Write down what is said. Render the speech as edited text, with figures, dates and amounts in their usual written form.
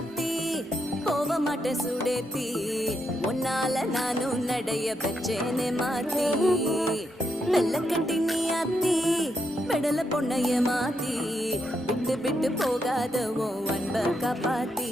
ஆத்தி போக மாட்டேன் சுடேத்தி உன்னால நானும் நடைய பெற்றேனே மாத்தி வெள்ள கட்டி நீ ஆத்தி பெடல பொண்ணைய மாத்தி விட்டு விட்டு போகாத உன் அன்ப காப்பாத்தி